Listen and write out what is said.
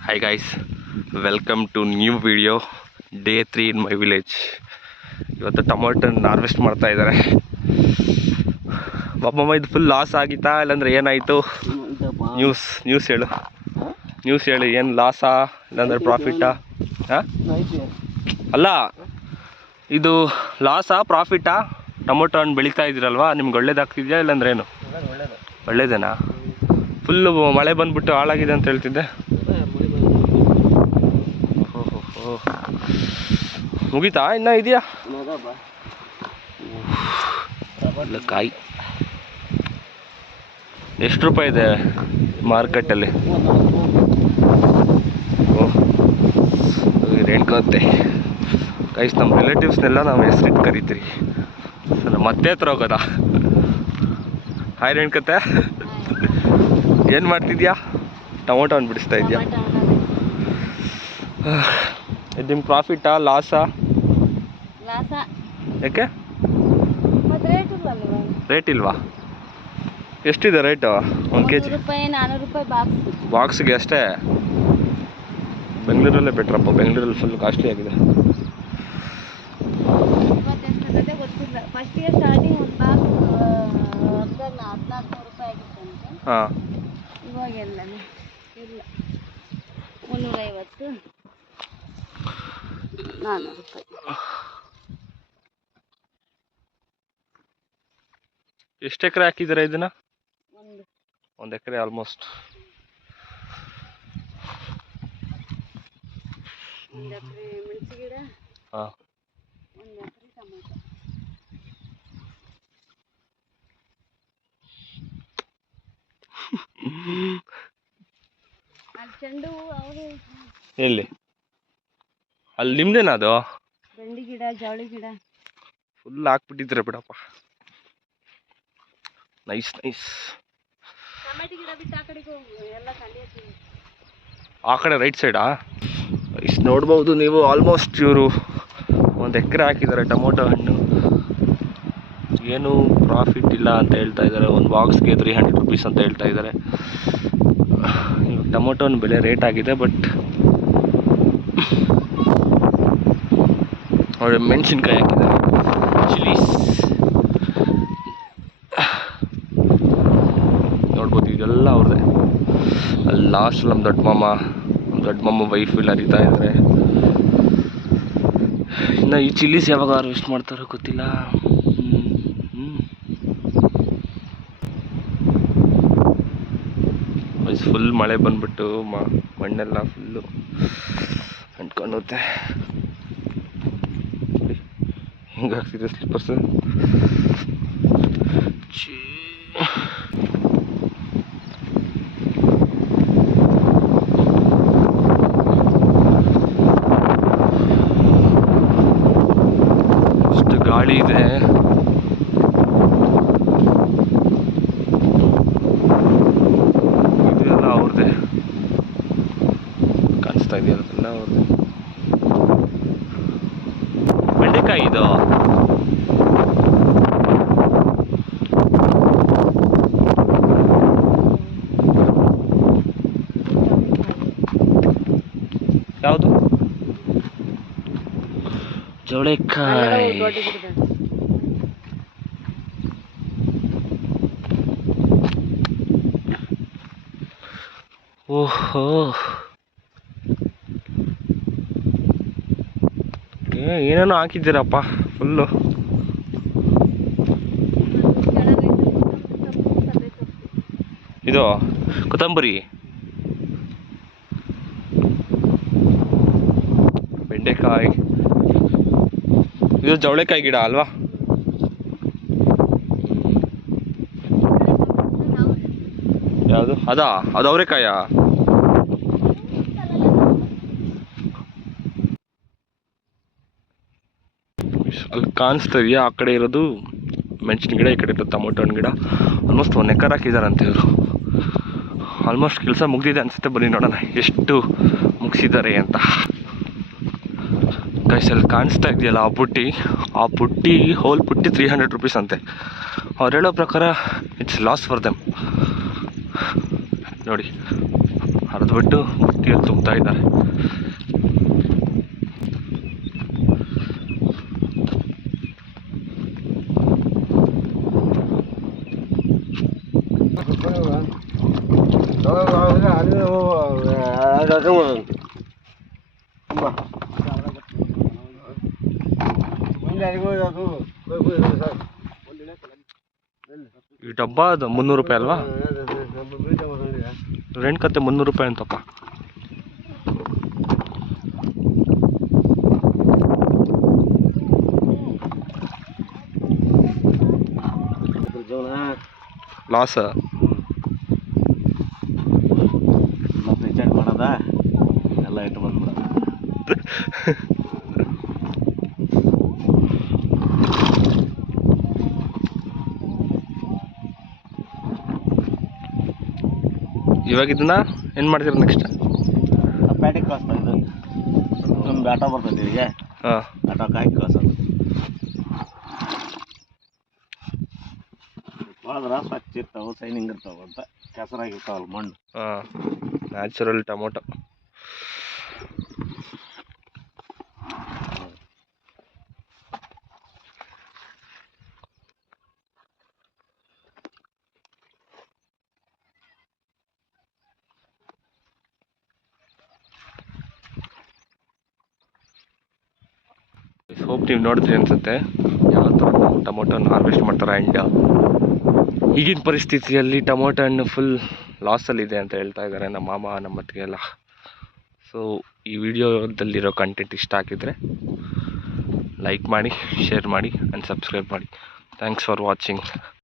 Hi guys, welcome to new video day 3 in my village. ಇವತ್ತು ಟೊಮೊಟೊನ harvest ಮಾಡ್ತಾ ಇದ್ದಾರೆ. ಬಾಬಮ್ಮ ಇದು ಫುಲ್ ಲಾಸ್ ಆಗಿತ್ತಾ ಇಲ್ಲಾಂದ್ರೆ ಏನಾಯಿತು? ನ್ಯೂಸ್ ಹೇಳು ಏನು ಲಾಸಾ ಇಲ್ಲಾಂದ್ರೆ ಪ್ರಾಫಿಟಾ? ಅಲ್ಲ, ಇದು ಲಾಸಾ ಪ್ರಾಫಿಟಾ? ಟೊಮೊಟೊ ಹಣ್ಣು ಬೆಳೀತಾ ಇದ್ದೀರಲ್ವಾ, ನಿಮ್ಗೆ ಒಳ್ಳೇದಾಗ್ತಿದೆಯಾ ಇಲ್ಲಾಂದ್ರೆ ಏನು? ಒಳ್ಳೇದೇನಾ? ಫುಲ್ಲು ಮಳೆ ಬಂದ್ಬಿಟ್ಟು ಹಾಳಾಗಿದೆ ಅಂತ ಹೇಳ್ತಿದ್ದೆ. ಮುಗೀತಾ ಇನ್ನೂ ಇದೆಯಾ? ಕಾಯಿ ಎಷ್ಟು ರೂಪಾಯಿ ಇದೆ ಮಾರ್ಕೆಟಲ್ಲಿ? ರೇಣ್ಕತ್ತೆ ಗೈಸ್, ನಮ್ಮ ರಿಲೇಟಿವ್ಸ್ನೆಲ್ಲ ನಾವು ಹೆಸರಿಟ್ಟು ಕರಿತೀರಿ. ಮತ್ತೆ ಹತ್ರ ಹೋಗೋದಾ? ಹಾಯ್ ರೇಣ್ಕತ್ತೆ, ಏನು ಮಾಡ್ತಿದ್ಯಾ? ಟೊಮೊಟೊ ಹಣ್ಣು ಬಿಡಿಸ್ತಾ ಇದೆಯಾ? ಇದು ನಿಮ್ಗೆ ಪ್ರಾಫಿಟಾ ಲಾಸಾ? ಯಾಕೆ ರೇಟ್ ಇಲ್ವಾ? ಎಷ್ಟಿದೆ ರೇಟು? 1 kg 400 ರೂಪಾಯಿ ಬಾಕ್ಸ್ಗೆ ಅಷ್ಟೇ. ಬೆಂಗಳೂರಲ್ಲೇ ಬೆಟ್ರಪ್ಪ, ಬೆಂಗಳೂರಲ್ಲಿ ಫುಲ್ ಕಾಸ್ಟ್ಲಿ ಆಗಿದೆ. ಹಾಂ, ಇವಾಗೆಲ್ಲ ಇಲ್ಲ, 350 400 ರೂಪಾಯಿ. ಎಷ್ಟು ಎಕರೆ ಹಾಕಿದ್ದೀರಾ ಇದನ್ನ? 1 ಎಕರೆ ಆಲ್ಮೋಸ್ಟ್. 1 ಎಕರೆ ಮೆಣಸು ಗಿಡ, 1 ಎಕರೆ ಟೊಮೊಟೊ. ಅಲ್ಲಿ ಚೆಂಡು ಹೂವು ಅವರು ಎಲ್ಲಿ? ಅಲ್ಲಿ ನಿಮ್ದೇನಾ ಅದು? ಬೆಂಡಿ ಗಿಡ, ಜವಳಿ ಗಿಡ ಫುಲ್ ಹಾಕ್ಬಿಟ್ಟಿದ್ರೆ ಬಿಡಪ್ಪ. ನೈಸ್. ಟೊಮೆಟೊ ಗಿಡ ಬಿಟ್ಟು ಆ ಕಡೆಗೆ ಹೋಗು, ಎಲ್ಲ ಖಾಲಿ ಆಗ್ತದೆ. ಆ ಕಡೆ ರೈಟ್ ಸೈಡಾ? ಇಷ್ಟು ನೋಡ್ಬೋದು ನೀವು. ಆಲ್ಮೋಸ್ಟ್ ಇವರು 1 ಎಕರೆ ಹಾಕಿದ್ದಾರೆ ಟೊಮೊಟೊ ಹಣ್ಣು. ಏನು ಪ್ರಾಫಿಟ್ ಇಲ್ಲ ಅಂತ ಹೇಳ್ತಾ ಇದ್ದಾರೆ. ಒಂದು ಬಾಕ್ಸ್ಗೆ 300 ರುಪೀಸ್ ಅಂತ ಹೇಳ್ತಾ ಇದ್ದಾರೆ. ಟೊಮೊಟೊ ಹಣ್ಣು ಬೆಲೆ ರೇಟ್ ಆಗಿದೆ. ಬಟ್ ನೋಡಿ, ಮೆಣಸಿನ್ಕಾಯಿ ಹಾಕಿದ್ದಾರೆ, ಚಿಲ್ಲೀಸ್ ನೋಡ್ಬೋದು. ಇದೆಲ್ಲ ಅವ್ರದ್ದೇ. ಅಲ್ಲಿ ಲಾಸ್ಟ್ ನಮ್ಮ ದೊಡ್ಡ ಮಾಮ ವೈಫ್ ಇಲ್ಲಿ ಹರಿತಾ ಇದ್ದಾರೆ. ಇನ್ನು ಈ ಚಿಲ್ಲೀಸ್ ಯಾವಾಗ ಹಾರ್ವೆಸ್ಟ್ ಮಾಡ್ತಾರೋ ಗೊತ್ತಿಲ್ಲ. ಫುಲ್ ಮಳೆ ಬಂದ್ಬಿಟ್ಟು ಮಣ್ಣೆಲ್ಲ ಫುಲ್ಲು ಅಂಟ್ಕೊಂಡೋಗುತ್ತೆ. ಹಿಂಗಾಗ್ತಿದೆ ಸ್ಲಿಪ್ಪರ್ಸ್. ಎಷ್ಟು ಗಾಳಿ ಇದೆ. ಇದೆಲ್ಲ ಅವ್ರದ್ದೇ ಕಾಣಿಸ್ತಾ ಇದೆಯಲ್ಲ, ಎಲ್ಲ ಅವ್ರದ್ದೇ. ಬೆಂಡೆಕಾಯಿ ಇದು. ಯಾವುದು? ಜವಳೆಕಾಯಿ. ಓಹೋ, ಏನೇನೋ ಹಾಕಿದ್ದೀರಪ್ಪ ಫುಲ್ಲು. ಇದು ಕೊತ್ತಂಬರಿ, ಬೆಂಡೆಕಾಯಿ. ಇದು ಜವಳೆಕಾಯಿ ಗಿಡ ಅಲ್ವಾ? ಯಾವುದು ಅದಾ? ಅದು ಅವರೆಕಾಯ? ಅಲ್ಲಿ ಕಾಣಿಸ್ತಾ ಇದೆಯಾ? ಆ ಕಡೆ ಇರೋದು ಮೆಣಸಿನ ಗಿಡ, ಈ ಕಡೆ ಇರೋದು ಟೊಮೊಟೊ ಹಣ್ಣು ಗಿಡ. ಆಲ್ಮೋಸ್ಟ್ 1 ಎಕರೆ ಹಾಕಿದಾರಂತೆ ಇವರು. ಆಲ್ಮೋಸ್ಟ್ ಕೆಲಸ ಮುಗಿದಿದೆ ಅನಿಸುತ್ತೆ. ಬನ್ನಿ ನೋಡೋಣ ಎಷ್ಟು ಮುಗಿಸಿದ್ದಾರೆ ಅಂತ. ಗೈಸಲ್ಲಿ ಕಾಣಿಸ್ತಾ ಇದೆಯಲ್ಲ ಆ ಪುಟ್ಟಿ ಹೋಲ್ ಪುಟ್ಟಿ 300 ರುಪೀಸ್ ಅಂತೆ. ಅವ್ರು ಹೇಳೋ ಪ್ರಕಾರ ಇಟ್ಸ್ ಲಾಸ್ ಫಾರ್ ದೆಮ್. ನೋಡಿ, ಹರಿದ್ಬಿಟ್ಟು ಬುಟ್ಟಿಯಲ್ಲಿ ತುಂಬ್ತಾ ಇದ್ದಾರೆ. ಈ ಡಬ್ಬ ಅದು 300 ರೂಪಾಯಿ ಅಲ್ವಾ? ರೆಂಟ್ ಕತ್ತೆ 300 ರೂಪಾಯಿ ಅಂತಪ್ಪ. ಲಾಸ್ ರಿಚಾರ್ಜ್ ಮಾಡೋದ ಎಲ್ಲ ಇಟ್ಟು ಬಂದ್ಬಿಡ. ಇವಾಗ ಇದನ್ನ ಏನು ಮಾಡ್ತೀರ ನೆಕ್ಸ್ಟ್? ಪ್ಯಾಟಿಗೆ ಕಳಿಸ್ತಾ ಇದು ಒಂದು ಆಟೋ ಬರ್ತೈತೆ ಈಗ. ಹಾಂ, ಆಟೋಕ್ಕೆ ಹಾಕಿ ಕಳ್ಸೋದು. ಹೋದ್ರೆ ಸ್ವಚ್ಛ ಇರ್ತಾವೆ, ಸೈನಿಂಗ್ ಇರ್ತಾವೆ ಅಂತ ಕೆಸರಾಗಿರ್ತಾವಲ್ಲ ಮಣ್ಣು. ಹಾಂ, ನ್ಯಾಚುರಲ್ ಟೊಮೊಟೊ. ಹೋಪ್ ನೀವು ನೋಡಿದ್ರಿ ಅನ್ಸುತ್ತೆ ಯಾವ ಥರ ಟೊಮೊಟೊನ ಹಾರ್ವೆಸ್ಟ್ ಮಾಡ್ತಾರೆ. ಆ್ಯಂಡ್ ಈಗಿನ ಪರಿಸ್ಥಿತಿಯಲ್ಲಿ ಟೊಮೊಟೊ ಹಣ್ಣು ಫುಲ್ ಲಾಸಲ್ಲಿದೆ ಅಂತ ಹೇಳ್ತಾ ಇದ್ದಾರೆ ನಮ್ಮ ಮಾಮ ನಮ್ಮ ಅತ್ತಿಗೆ ಎಲ್ಲ. ಸೊ ಈ ವಿಡಿಯೋದಲ್ಲಿರೋ ಕಂಟೆಂಟ್ ಇಷ್ಟ ಆಗಿದ್ರೆ ಲೈಕ್ ಮಾಡಿ, ಶೇರ್ ಮಾಡಿ ಆ್ಯಂಡ್ ಸಬ್ಸ್ಕ್ರೈಬ್ ಮಾಡಿ. Thanks for watching.